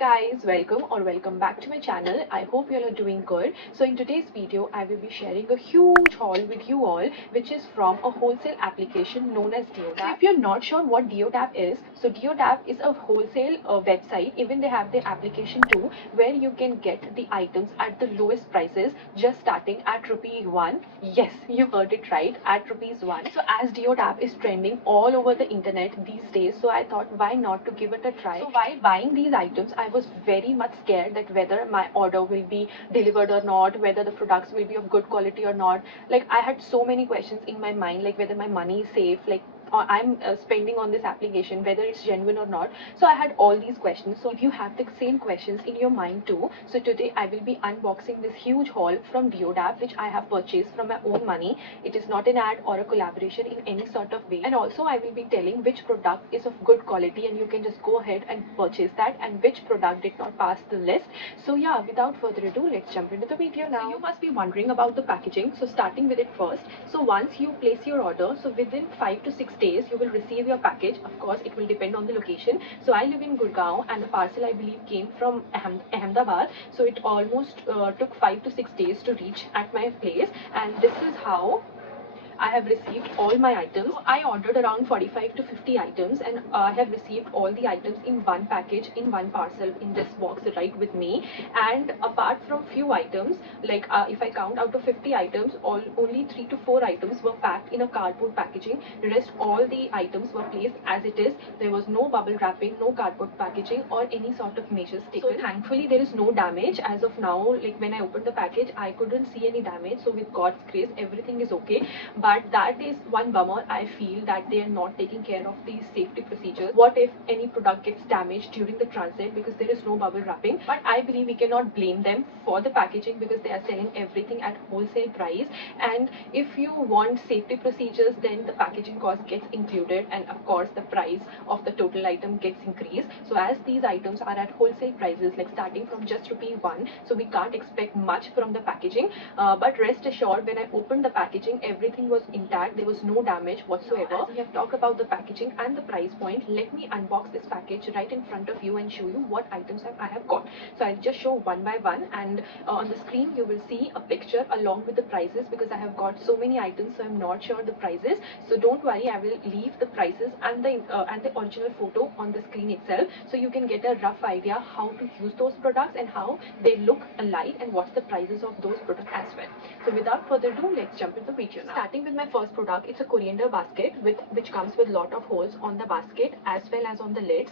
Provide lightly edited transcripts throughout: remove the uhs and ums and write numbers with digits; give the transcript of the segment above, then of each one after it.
guys, welcome back to my channel. I hope you all are doing good. So in today's video I will be sharing a huge haul with you all, which is from a wholesale application known as DeoDap. So if you're not sure what DeoDap is, so DeoDap is a wholesale website. Even they have their application too, where you can get the items at the lowest prices, just starting at ₹1. Yes, you heard it right, at ₹1. So as DeoDap is trending all over the internet these days, so I thought why not to give it a try. So while buying these items, I was very much scared that whether my order will be delivered or not, whether the products will be of good quality or not. Like, I had so many questions in my mind, like whether my money is safe, like I'm spending on this application, whether it's genuine or not. So I had all these questions. So if you have the same questions in your mind too, so today I will be unboxing this huge haul from DeoDap, which I have purchased from my own money. It is not an ad or a collaboration in any sort of way. And also I will be telling which product is of good quality and you can just go ahead and purchase that, and which product did not pass the list. So yeah, without further ado, let's jump into the video now. So you must be wondering about the packaging. So starting with it first. So once you place your order, so within 5 to 6 days you will receive your package. Of course it will depend on the location. So I live in Gurgaon and the parcel I believe came from Ahmedabad, so it almost took 5 to 6 days to reach at my place. And this is how I have received all my items. I ordered around 45 to 50 items, and I have received all the items in one package, in one parcel, in this box right with me. And apart from few items, like if I count out of 50 items, only 3 to 4 items were packed in a cardboard packaging. The rest all the items were placed as it is. There was no bubble wrapping, no cardboard packaging or any sort of measures taken. So thankfully there is no damage as of now. Like when I opened the package, I couldn't see any damage. So with God's grace, everything is okay. But that is one bummer. I feel that they are not taking care of these safety procedures. What if any product gets damaged during the transit because there is no bubble wrapping? But I believe we cannot blame them for the packaging because they are selling everything at wholesale price. And if you want safety procedures, then the packaging cost gets included, and of course the price of the total item gets increased. So as these items are at wholesale prices, like starting from just ₹1, so we can't expect much from the packaging. But rest assured, when I opened the packaging, everything was intact. There was no damage whatsoever. As we have talked about the packaging and the price point, let me unbox this package right in front of you and show you what items I have got. So I'll just show one by one, and on the screen you will see a picture along with the prices, because I have got so many items, so I'm not sure the prices. So don't worry, I will leave the prices and the original photo on the screen itself, so you can get a rough idea how to use those products and how they look alike and what's the prices of those products as well. So without further ado, let's jump into the video now. Starting with my first product, it's a coriander basket which comes with lot of holes on the basket as well as on the lids.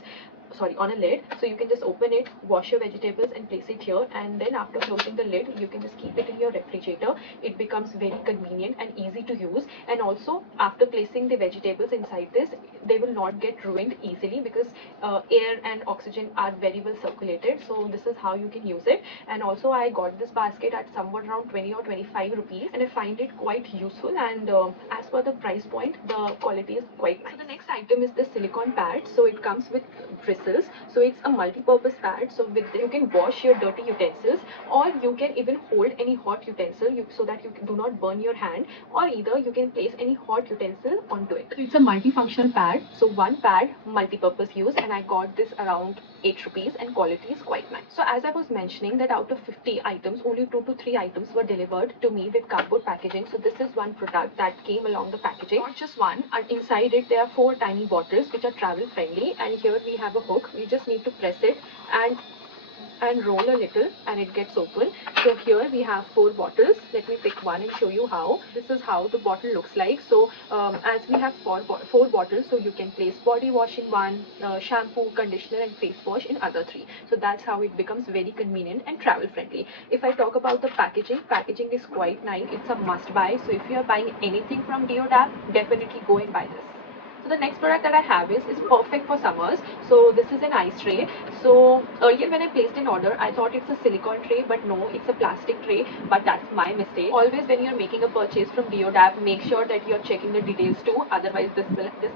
Sorry, on a lid. So you can just open it, wash your vegetables and place it here, and then after closing the lid you can just keep it in your refrigerator. It becomes very convenient and easy to use. And also after placing the vegetables inside this, they will not get ruined easily because air and oxygen are very well circulated. So this is how you can use it. And also I got this basket at somewhat around 20 or 25 rupees, and I find it quite useful. And as per the price point, the quality is quite nice. So the next item is the silicone pad. So it comes with bristles. So it's a multi-purpose pad. So with this you can wash your dirty utensils, or you can even hold any hot utensil so that you do not burn your hand, or either you can place any hot utensil onto it. So it's a multifunctional pad. So one pad, multi-purpose use, and I got this around 8 rupees, and quality is quite nice. So as I was mentioning that out of 50 items, only 2 to 3 items were delivered to me with cardboard packaging. So this is one product that came along the packaging. Not just one, and inside it there are 4 tiny bottles which are travel friendly, and here we have a hook. We just need to press it and roll a little and it gets open. So here we have 4 bottles. Let me pick one and show you how. This is how the bottle looks like. So as we have 4 bottles, so you can place body wash in one, shampoo, conditioner and face wash in other 3. So that's how it becomes very convenient and travel friendly. If I talk about the packaging is quite nice. It's a must buy. So if you are buying anything from DeoDap, definitely go and buy this. So the next product that I have is perfect for summers. So this is an ice tray. So earlier when I placed an order, I thought it's a silicone tray, but no, it's a plastic tray. But that's my mistake. Always when you're making a purchase from DeoDap, make sure that you're checking the details too. Otherwise this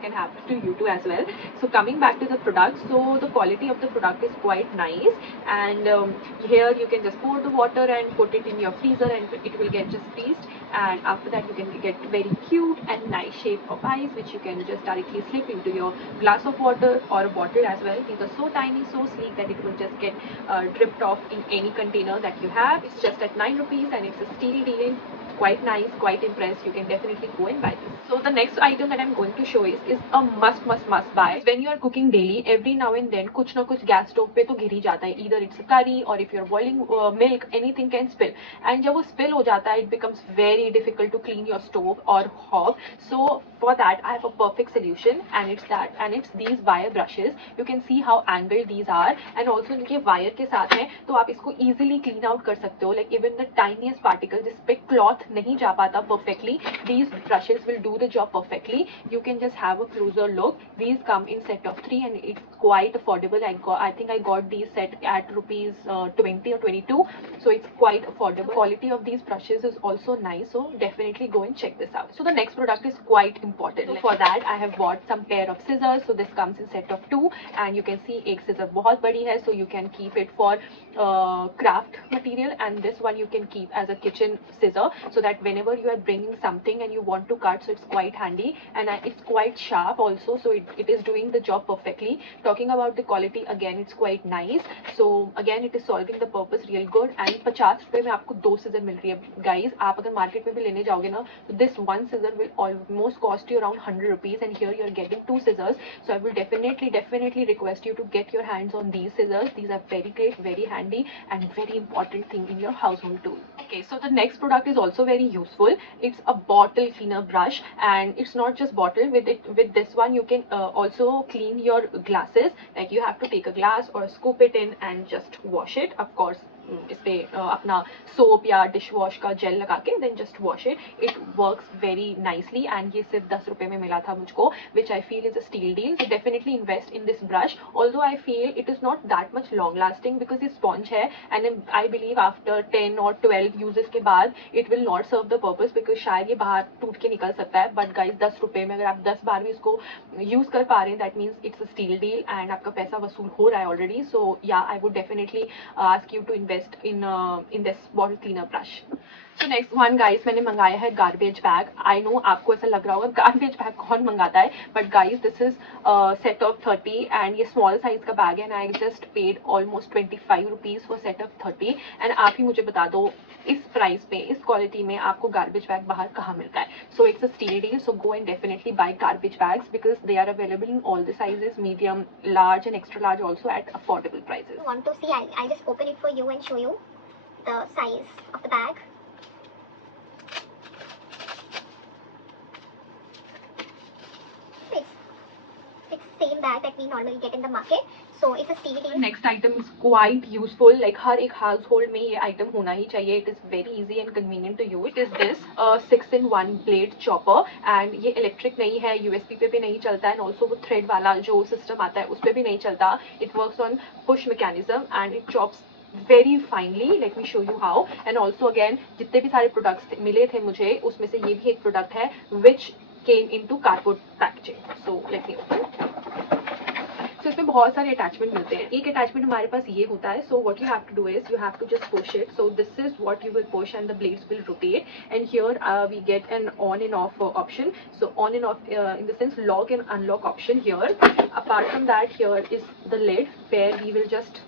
can happen to you too as well. So coming back to the product, so the quality of the product is quite nice. And here you can just pour the water and put it in your freezer, and it will get just freezed. and after that you can get very cute and nice shape of eyes, which you can just directly slip into your glass of water or a bottle as well. These are so tiny, so sleek that it will just get dripped off in any container that you have. It's just at 9 rupees and it's a steely deal. Quite nice, quite impressed. You can definitely go and buy this. So the next item that I'm going to show is a must buy. When you are cooking daily, every now and then कुछ ना कुछ gas stove पे तो गिर ही जाता है. Either it's a curry or if you're boiling milk, anything can spill. And जब वो spill हो जाता है, it becomes very difficult to clean your stove or hob. So for that, I have a perfect solution, and it's these wire brushes. You can see how angled these are, and also इनके wire के साथ हैं, तो आप इसको easily clean out कर सकते हो. Like even the tiniest particle जिस पे cloth नहीं जा पाता perfectly, these brushes will do the job perfectly. You can just have a closer look. These come in set of 3 and it's quite affordable. I think I got these set at rupees 20 or 22, so it's quite affordable. The quality of these brushes is also nice, so definitely go and check this out. So the next product is quite important. So for that I have bought some pair of scissors. So this comes in set of 2, and you can see एक scissor बहुत बड़ी है, so you can keep it for craft material, and this one you can keep as a kitchen scissor, so that whenever you are bringing something and you want to cut, so it's quite handy, and it's quite sharp also, so it is doing the job perfectly. Talking about the quality, again it's quite nice. So again it is solving the purpose real good, and 50 रुपए में आपको 2 scissor मिल रही है. Guys, आप अगर market में भी लेने जाओगे ना, तो this one scissor will almost cost you around 100 rupees, and here you are getting 2 scissors. So I will definitely request you to get your hands on these scissors. These are very great, very handy, and very important thing in your household tool. Okay, so the next product is also very useful. It's a bottle cleaner brush, and it's not just bottle. With this one you can also clean your glasses. Like you have to take a glass or scoop it in and just wash it. Of course इस पे अपना soap या dish wash का gel लगा के then just wash it. It works very nicely, and ये सिर्फ 10 रुपए में मिला था मुझको, which I feel is a steal deal. So definitely invest in this brush. Although I feel it is not that much long lasting because ये sponge है, and I believe after 10 और 12 यूजेस के बाद it will not serve the purpose, because शायद ये बाहर टूट के निकल सकता है. बट गाइज 10 रुपए में अगर आप 10 बार भी इसको यूज कर पा रहे हैं, that means it's a steal deal, and आपका पैसा वसूल हो रहा है already. So yeah I would definitely ask you to invest in this bottle cleaner brush. So next one guys, मैंने मंगाया है garbage bag. I know आपको ऐसा लग रहा होगा garbage bag कौन मंगाता है, but guys this is set of 30, and ये small size का bag है, and I just paid almost 25 rupees for set of 30. and आप ही मुझे बता दो इस प्राइस पे, इस क्वालिटी में आपको garbage bag बाहर कहाँ मिलता है. So it's a steal deal, so go and definitely buy garbage bags because they are available in all the sizes, medium, large and extra large also at affordable prices. If you want to see, I'll just open it for you and show you the size of the bag. It's same bag that we normally get in the market, so it's a steal deal. Next item is quite useful, like हर एक household में ये item होना ही चाहिए. It is very easy and convenient to use. It is this 6-in-1 blade chopper, and ये electric नहीं है, USB पे भी नहीं चलता है, and also वो thread वाला जो system आता है उस पे भी नहीं चलता. It works on push mechanism and it chops very finely. Let me show you how. And also again जितने भी सारे products मिले थे मुझे, उसमें से ये भी एक product है which came into cardboard packaging. So let me open. So इसमें बहुत सारे attachment मिलते हैं. एक attachment हमारे पास ये होता है. So what you have to do is you have to just push it. So this is what you will push, and the blades will rotate. And here we get an on and off option. So on and off in the sense lock and unlock option here. Apart from that, here is the lid where we will just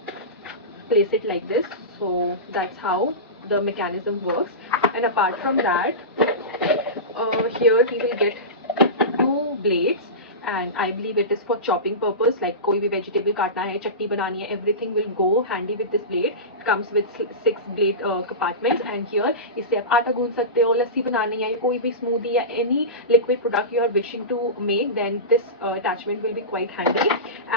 place it like this. So that's how the mechanism works. And apart from that, here we will get 2 blades, and I believe it is for chopping purpose, like कोई भी vegetable काटना है, चटनी बनानी है, everything will go handy with this blade. It comes with 6 blade compartments, and here इससे आप आटा गूंद सकते हो, लस्सी बनानी है, कोई भी smoothie या any liquid product you are wishing to make, then this attachment will be quite handy.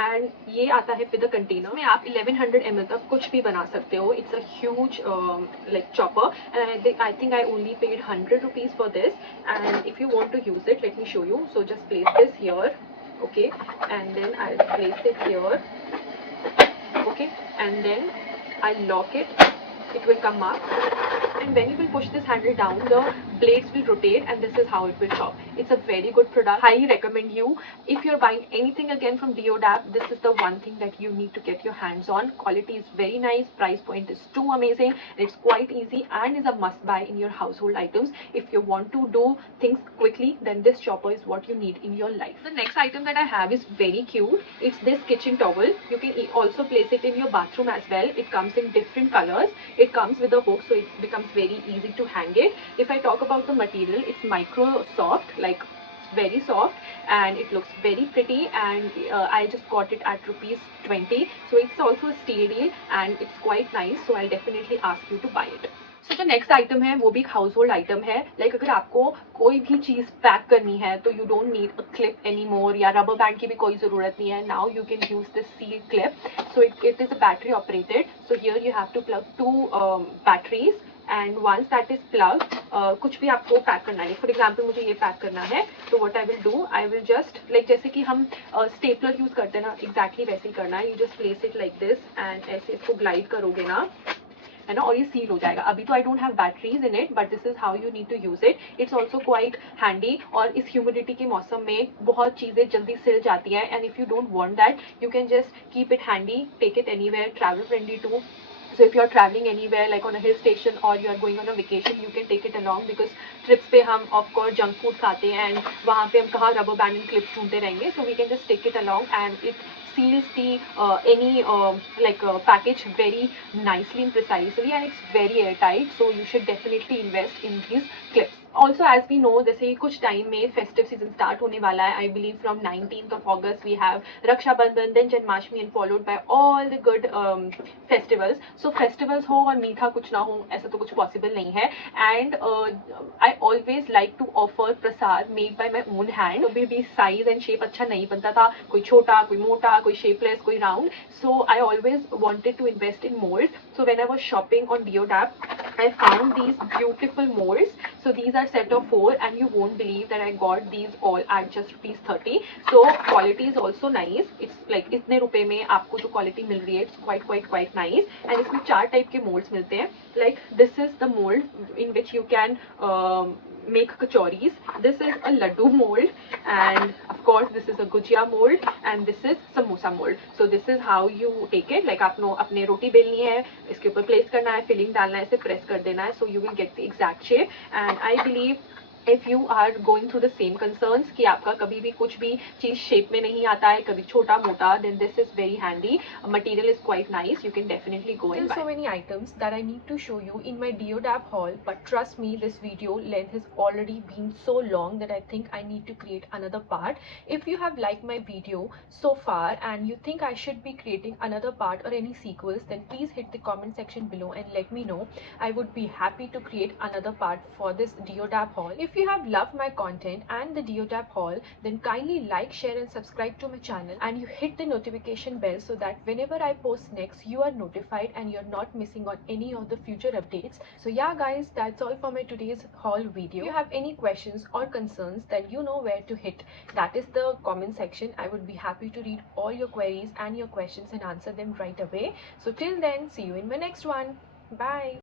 And ये आता है with the container में आप 1100 ml तक कुछ भी बना सकते हो. It's a huge like chopper, and I think I only paid 100 rupees for this. And if you want to use it, let me show you. So just place this here. Okay, and then I'll place it here. Okay, and then I'll lock it. It will come up, and when you will push this handle down, the blades will rotate and this is how it will chop. It's a very good product. Highly recommend you. If you're buying anything again from DeoDap, this is the one thing that you need to get your hands on. Quality is very nice, price point is too amazing, it's quite easy and is a must buy in your household items. If you want to do things quickly, then this chopper is what you need in your life. The next item that I have is very cute. It's this kitchen towel. You can also place it in your bathroom as well. It comes in different colors. It comes with a hook, so it becomes very easy to hang it. If I talk about the material, it's micro soft, like very soft, and it looks very pretty, and I just got it at ₹20. So it's also a steel deal and it's quite nice, so I'll definitely ask you to buy it. So जो next item है वो भी एक household item है. Like अगर आपको कोई भी चीज पैक करनी है तो you don't need a clip any more, या रबर बैंड की भी कोई जरूरत नहीं है. Now you can use this seal clip. So it is a battery operated. So here you have to plug 2 batteries and once that is plug, कुछ भी आपको पैक करना है. फॉर एग्जाम्पल मुझे ये पैक करना है, तो what I will do, I will just like जैसे कि हम स्टेपलर यूज करते हैं ना, एग्जैक्टली वैसे ही करना है. You just place it like this and ऐसे इसको ग्लाइड करोगे ना, है ना, और ये सील हो जाएगा. अभी तो I don't have batteries in it, but this is how you need to use it. It's also quite handy, और इस ह्यूमिडिटी के मौसम में बहुत चीजें जल्दी सिल जाती हैं, and if you don't want that you can just keep it handy, take it anywhere, travel friendly too. So if you are traveling anywhere like on a hill station or you are going on a vacation, you can take it along, because trips पे हम of course junk food खाते हैं and वहाँ पे हम कहाँ rubber band and clips ढूंढते रहेंगे. So we can just take it along and it seals the any package very nicely and precisely, and it's very airtight. So you should definitely invest in these clips. Also, as we know, जैसे कुछ time में festive season start होने वाला है. I believe from 19th of August we have Rakshabandhan, then Janmashtami, and followed by all the good festivals. So festivals हो और मीठा कुछ ना हो, ऐसा तो कुछ पॉसिबल नहीं है. And I always like to offer prasad made by my own hand. कभी भी साइज एंड शेप अच्छा नहीं बनता था, कोई छोटा, कोई मोटा, कोई शेपलेस, कोई round. So I always wanted to invest in molds. So when I was shopping on DeoDap, I found these beautiful molds. So these are set of 4 and you won't believe that I got these all at just ₹30. So quality is also nice. It's like इतने रुपए में आपको जो quality मिल रही है, it's quite nice. And इसमें 4 type के molds मिलते हैं. Like this is the mold in which you can make kachoris. This is a laddu mold, and of course this is a gujia mold, and this is samosa mold. So this is how you take it. Like आपको अपने रोटी बेलनी है, इसके ऊपर place करना है, filling डालना है, इसे प्रेस कर देना है. So you will get the exact shape. And I believe if you are going through the same concerns कि आपका कभी भी कुछ भी चीज शेप में नहीं आता है, कभी छोटा मोटा, then this is very handy. Material is quite nice. You can definitely go and buy. So many items that I need to show you in my DeoDap haul, but trust me, this video length has already been so long that I think I need to create another part. If you have liked my video so far and you think I should be creating another part or any sequels, then please hit the comment section below and let me know. I would be happy to create another part for this DeoDap haul. If you have loved my content and the DeoDap haul, then kindly like, share and subscribe to my channel, and you hit the notification bell so that whenever I post next, you are notified and you're not missing on any of the future updates. So yeah guys, that's all for my today's haul video. If you have any questions or concerns, then you know where to hit. That is the comment section. I would be happy to read all your queries and your questions and answer them right away. So till then, see you in my next one. Bye.